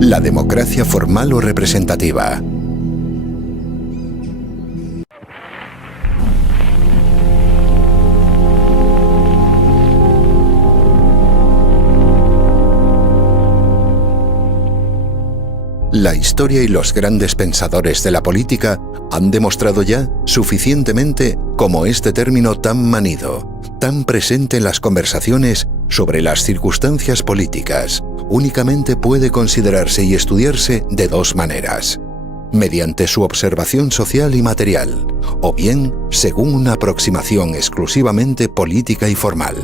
La democracia formal o representativa. La historia y los grandes pensadores de la política han demostrado ya suficientemente cómo este término tan manido, tan presente en las conversaciones sobre las circunstancias políticas, únicamente puede considerarse y estudiarse de dos maneras: mediante su observación social y material, o bien según una aproximación exclusivamente política y formal.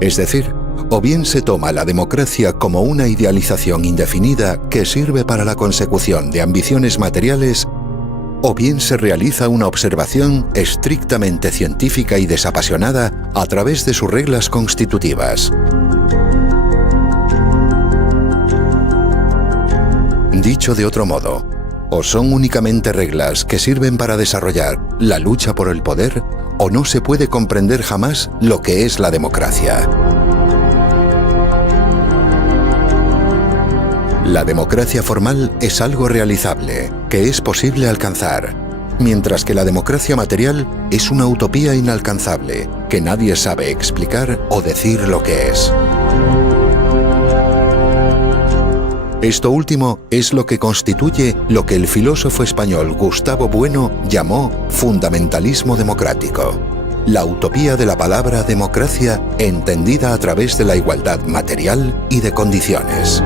Es decir, o bien se toma la democracia como una idealización indefinida que sirve para la consecución de ambiciones materiales, o bien se realiza una observación estrictamente científica y desapasionada a través de sus reglas constitutivas. Dicho de otro modo, o son únicamente reglas que sirven para desarrollar la lucha por el poder, o no se puede comprender jamás lo que es la democracia. La democracia formal es algo realizable, que es posible alcanzar, mientras que la democracia material es una utopía inalcanzable, que nadie sabe explicar o decir lo que es. Esto último es lo que constituye lo que el filósofo español Gustavo Bueno llamó fundamentalismo democrático, la utopía de la palabra democracia entendida a través de la igualdad material y de condiciones.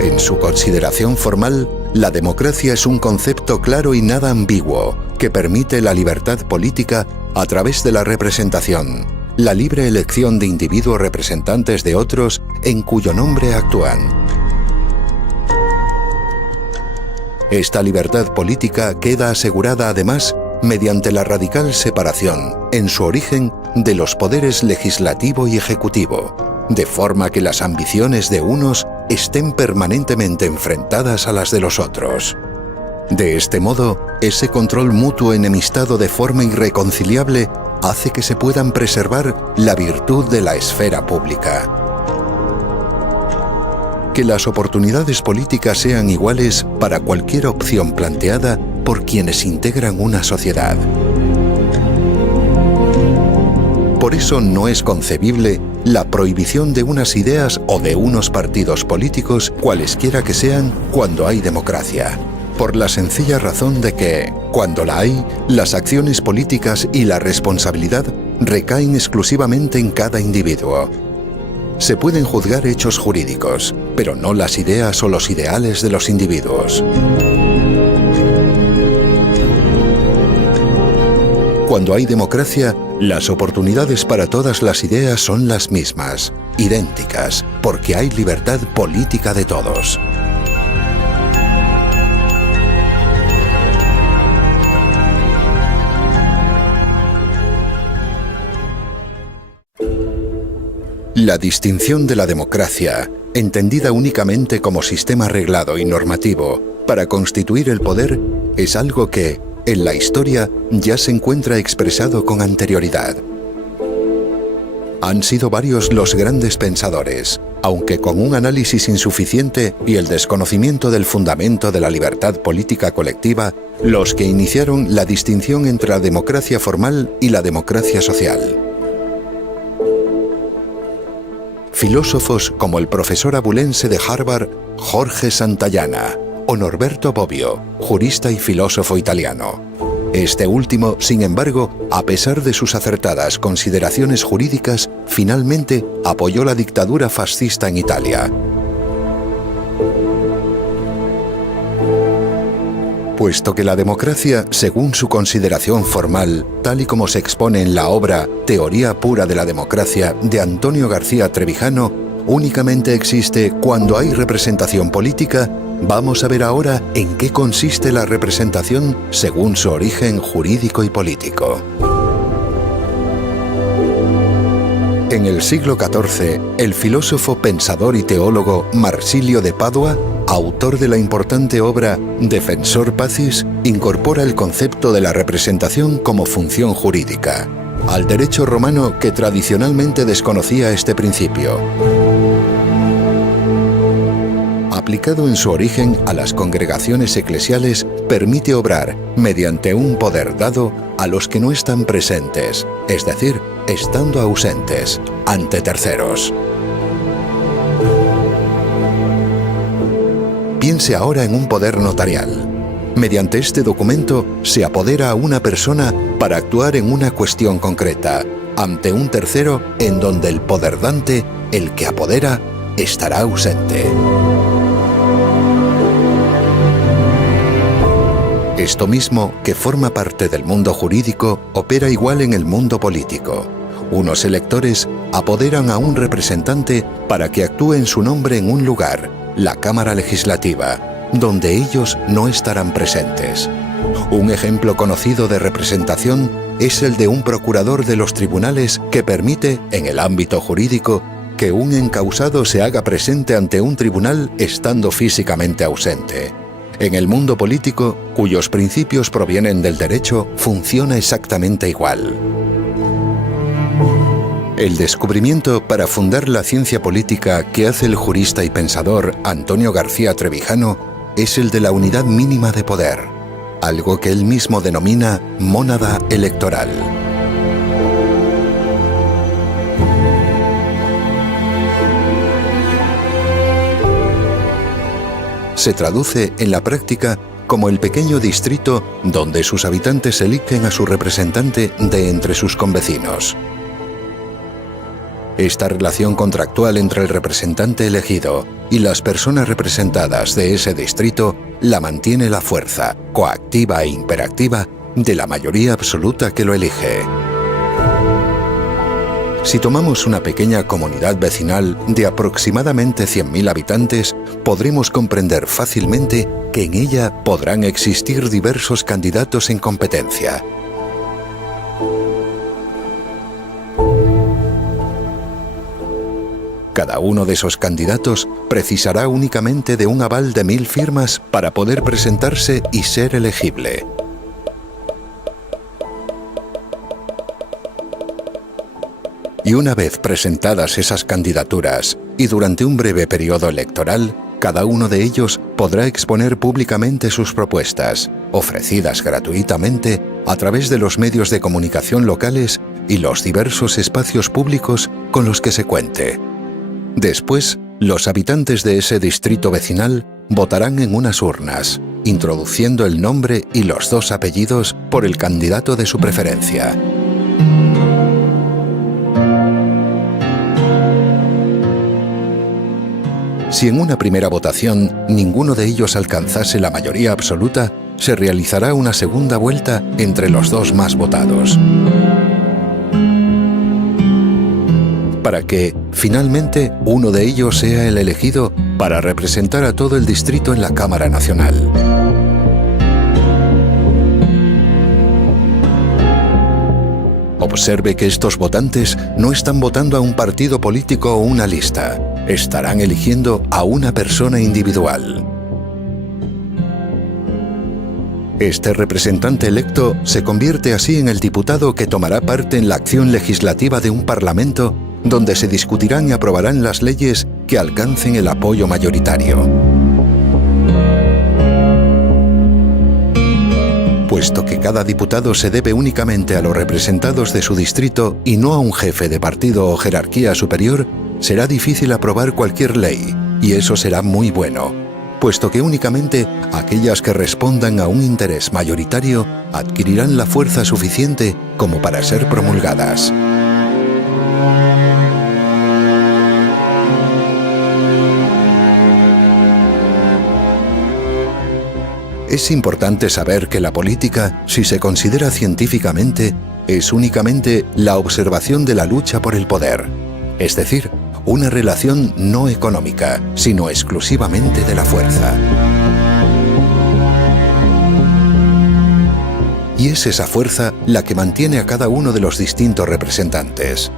En su consideración formal, la democracia es un concepto claro y nada ambiguo, que permite la libertad política a través de la representación, la libre elección de individuos representantes de otros en cuyo nombre actúan. Esta libertad política queda asegurada además mediante la radical separación, en su origen, de los poderes legislativo y ejecutivo, de forma que las ambiciones de unos estén permanentemente enfrentadas a las de los otros. De este modo, ese control mutuo enemistado de forma irreconciliable hace que se puedan preservar la virtud de la esfera pública. Que las oportunidades políticas sean iguales para cualquier opción planteada por quienes integran una sociedad. Por eso no es concebible la prohibición de unas ideas o de unos partidos políticos, cualesquiera que sean, cuando hay democracia. Por la sencilla razón de que, cuando la hay, las acciones políticas y la responsabilidad recaen exclusivamente en cada individuo. Se pueden juzgar hechos jurídicos, pero no las ideas o los ideales de los individuos. Cuando hay democracia, las oportunidades para todas las ideas son las mismas, idénticas, porque hay libertad política de todos. La distinción de la democracia, entendida únicamente como sistema reglado y normativo para constituir el poder, es algo que, en la historia, ya se encuentra expresado con anterioridad. Han sido varios los grandes pensadores, aunque con un análisis insuficiente y el desconocimiento del fundamento de la libertad política colectiva, los que iniciaron la distinción entre la democracia formal y la democracia social. Filósofos como el profesor abulense de Harvard, Jorge Santayana, o Norberto Bobbio, jurista y filósofo italiano. Este último, sin embargo, a pesar de sus acertadas consideraciones jurídicas, finalmente apoyó la dictadura fascista en Italia. Puesto que la democracia, según su consideración formal, tal y como se expone en la obra Teoría pura de la democracia de Antonio García Trevijano, únicamente existe cuando hay representación política, vamos a ver ahora en qué consiste la representación según su origen jurídico y político. En el siglo XIV, el filósofo, pensador y teólogo Marsilio de Padua, autor de la importante obra Defensor Pacis, incorpora el concepto de la representación como función jurídica, al derecho romano que tradicionalmente desconocía este principio. Aplicado en su origen a las congregaciones eclesiales, permite obrar mediante un poder dado a los que no están presentes, es decir, estando ausentes, ante terceros. Piense ahora en un poder notarial. Mediante este documento se apodera a una persona para actuar en una cuestión concreta, ante un tercero en donde el poderdante, el que apodera, estará ausente. Esto mismo, que forma parte del mundo jurídico, opera igual en el mundo político. Unos electores apoderan a un representante para que actúe en su nombre en un lugar, la Cámara Legislativa, donde ellos no estarán presentes. Un ejemplo conocido de representación es el de un procurador de los tribunales que permite, en el ámbito jurídico, que un encausado se haga presente ante un tribunal estando físicamente ausente. En el mundo político, cuyos principios provienen del derecho, funciona exactamente igual. El descubrimiento para fundar la ciencia política que hace el jurista y pensador Antonio García Trevijano es el de la unidad mínima de poder, algo que él mismo denomina mónada electoral. Se traduce en la práctica como el pequeño distrito donde sus habitantes eligen a su representante de entre sus convecinos. Esta relación contractual entre el representante elegido y las personas representadas de ese distrito la mantiene la fuerza, coactiva e imperactiva, de la mayoría absoluta que lo elige. Si tomamos una pequeña comunidad vecinal de aproximadamente 100.000 habitantes, podremos comprender fácilmente que en ella podrán existir diversos candidatos en competencia. Cada uno de esos candidatos precisará únicamente de un aval de 1000 firmas para poder presentarse y ser elegible. Y una vez presentadas esas candidaturas, y durante un breve periodo electoral, cada uno de ellos podrá exponer públicamente sus propuestas, ofrecidas gratuitamente a través de los medios de comunicación locales y los diversos espacios públicos con los que se cuente. Después, los habitantes de ese distrito vecinal votarán en unas urnas, introduciendo el nombre y los 2 apellidos por el candidato de su preferencia. Si en una primera votación ninguno de ellos alcanzase la mayoría absoluta, se realizará una segunda vuelta entre los 2 más votados, para que, finalmente, uno de ellos sea el elegido para representar a todo el distrito en la Cámara Nacional. Observe que estos votantes no están votando a un partido político o una lista, estarán eligiendo a una persona individual. Este representante electo se convierte así en el diputado que tomará parte en la acción legislativa de un parlamento donde se discutirán y aprobarán las leyes que alcancen el apoyo mayoritario. Puesto que cada diputado se debe únicamente a los representados de su distrito y no a un jefe de partido o jerarquía superior, será difícil aprobar cualquier ley, y eso será muy bueno, puesto que únicamente aquellas que respondan a un interés mayoritario adquirirán la fuerza suficiente como para ser promulgadas. Es importante saber que la política, si se considera científicamente, es únicamente la observación de la lucha por el poder, es decir, una relación no económica, sino exclusivamente de la fuerza. Y es esa fuerza la que mantiene a cada uno de los distintos representantes.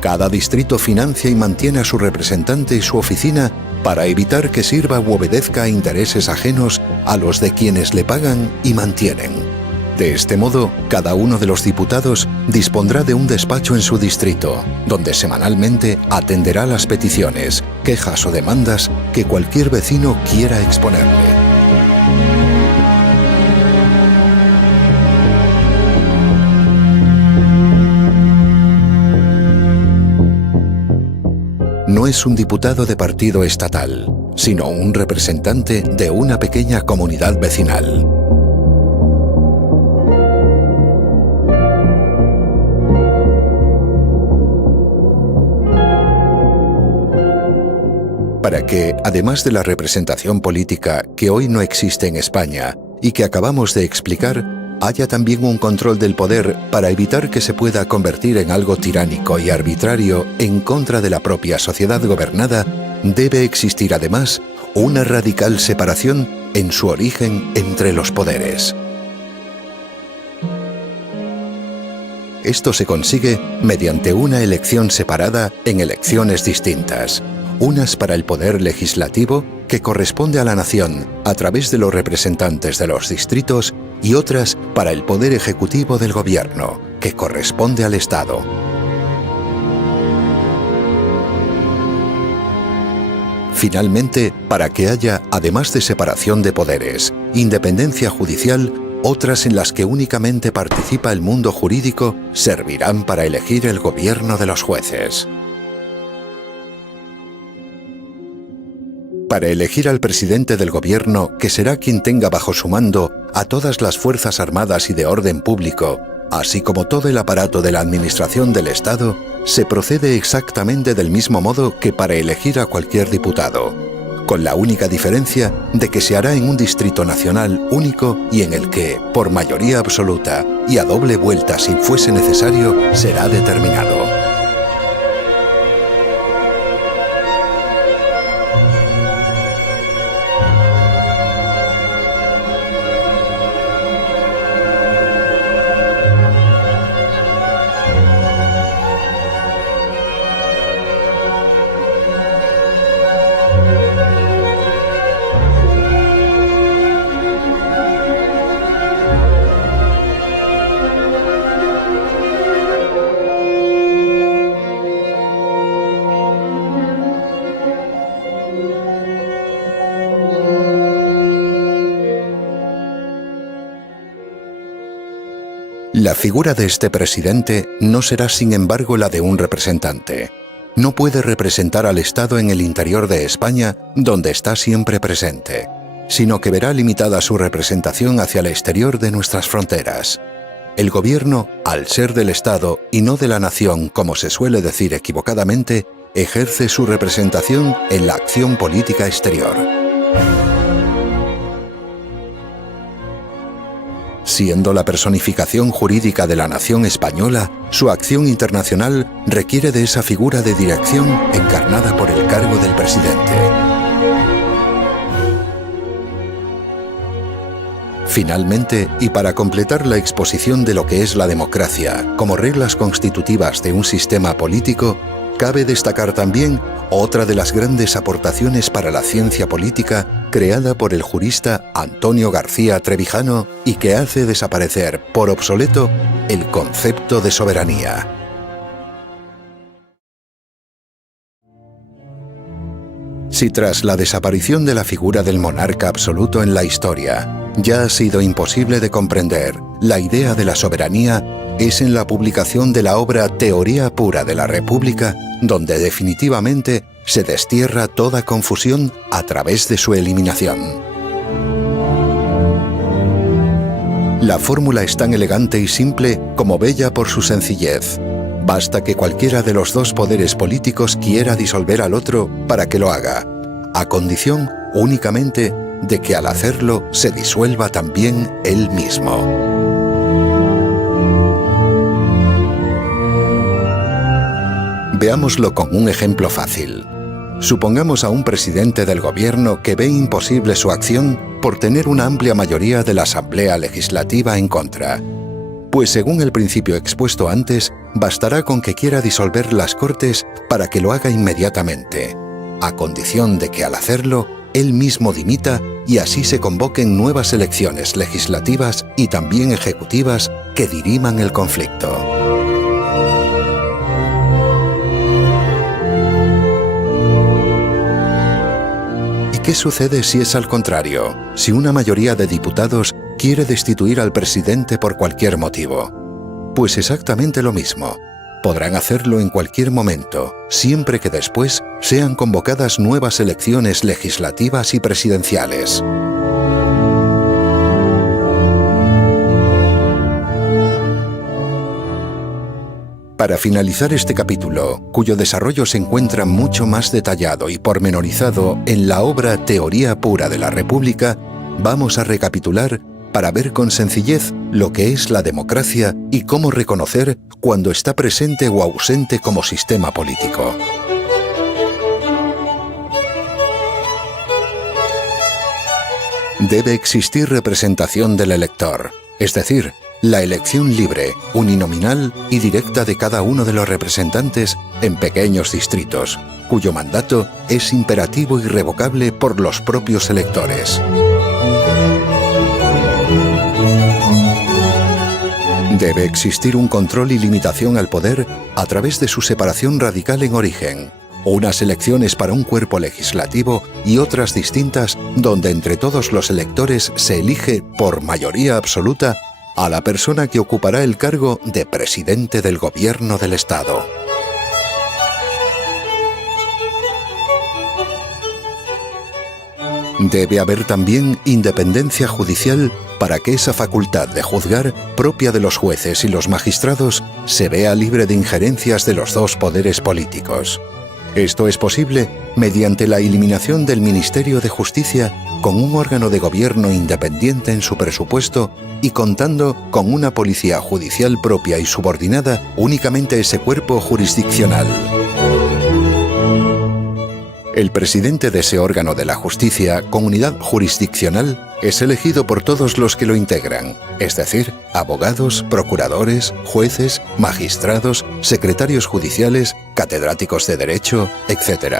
Cada distrito financia y mantiene a su representante y su oficina para evitar que sirva u obedezca a intereses ajenos a los de quienes le pagan y mantienen. De este modo, cada uno de los diputados dispondrá de un despacho en su distrito, donde semanalmente atenderá las peticiones, quejas o demandas que cualquier vecino quiera exponerle. No es un diputado de partido estatal, sino un representante de una pequeña comunidad vecinal. Para que, además de la representación política que hoy no existe en España y que acabamos de explicar, haya también un control del poder para evitar que se pueda convertir en algo tiránico y arbitrario en contra de la propia sociedad gobernada, debe existir además una radical separación en su origen entre los poderes. Esto se consigue mediante una elección separada en elecciones distintas. Unas para el poder legislativo, que corresponde a la nación a través de los representantes de los distritos, y otras para el poder ejecutivo del gobierno, que corresponde al Estado. Finalmente, para que haya, además de separación de poderes, independencia judicial, otras en las que únicamente participa el mundo jurídico servirán para elegir el gobierno de los jueces. Para elegir al presidente del gobierno, que será quien tenga bajo su mando a todas las fuerzas armadas y de orden público, así como todo el aparato de la administración del Estado, se procede exactamente del mismo modo que para elegir a cualquier diputado, con la única diferencia de que se hará en un distrito nacional único y en el que, por mayoría absoluta y a doble vuelta si fuese necesario, será determinado. La figura de este presidente no será, sin embargo, la de un representante. No puede representar al Estado en el interior de España, donde está siempre presente, sino que verá limitada su representación hacia el exterior de nuestras fronteras. El gobierno, al ser del Estado y no de la nación, como se suele decir equivocadamente, ejerce su representación en la acción política exterior. Siendo la personificación jurídica de la nación española, su acción internacional requiere de esa figura de dirección encarnada por el cargo del presidente. Finalmente, y para completar la exposición de lo que es la democracia como reglas constitutivas de un sistema político, cabe destacar también otra de las grandes aportaciones para la ciencia política creada por el jurista Antonio García Trevijano y que hace desaparecer por obsoleto el concepto de soberanía. Si tras la desaparición de la figura del monarca absoluto en la historia ya ha sido imposible de comprender la idea de la soberanía, es en la publicación de la obra Teoría pura de la República donde definitivamente se destierra toda confusión a través de su eliminación. La fórmula es tan elegante y simple como bella por su sencillez. Basta que cualquiera de los dos poderes políticos quiera disolver al otro para que lo haga, a condición únicamente de que al hacerlo se disuelva también él mismo. Veámoslo con un ejemplo fácil. Supongamos a un presidente del gobierno que ve imposible su acción por tener una amplia mayoría de la Asamblea Legislativa en contra. Pues según el principio expuesto antes, bastará con que quiera disolver las Cortes para que lo haga inmediatamente, a condición de que al hacerlo, él mismo dimita y así se convoquen nuevas elecciones legislativas y también ejecutivas que diriman el conflicto. ¿Y qué sucede si es al contrario? Si una mayoría de diputados quiere destituir al presidente por cualquier motivo. Pues exactamente lo mismo. Podrán hacerlo en cualquier momento, siempre que después sean convocadas nuevas elecciones legislativas y presidenciales. Para finalizar este capítulo, cuyo desarrollo se encuentra mucho más detallado y pormenorizado en la obra Teoría pura de la República, vamos a recapitular para ver con sencillez lo que es la democracia y cómo reconocer cuando está presente o ausente como sistema político. Debe existir representación del elector, es decir, la elección libre, uninominal y directa de cada uno de los representantes en pequeños distritos, cuyo mandato es imperativo y irrevocable por los propios electores. Debe existir un control y limitación al poder a través de su separación radical en origen, unas elecciones para un cuerpo legislativo y otras distintas donde entre todos los electores se elige por mayoría absoluta a la persona que ocupará el cargo de presidente del gobierno del Estado. Debe haber también independencia judicial para que esa facultad de juzgar, propia de los jueces y los magistrados, se vea libre de injerencias de los dos poderes políticos. Esto es posible mediante la eliminación del Ministerio de Justicia con un órgano de gobierno independiente en su presupuesto y contando con una policía judicial propia y subordinada únicamente a ese cuerpo jurisdiccional. El presidente de ese órgano de la justicia, con unidad jurisdiccional, es elegido por todos los que lo integran, es decir, abogados, procuradores, jueces, magistrados, secretarios judiciales, catedráticos de derecho, etc.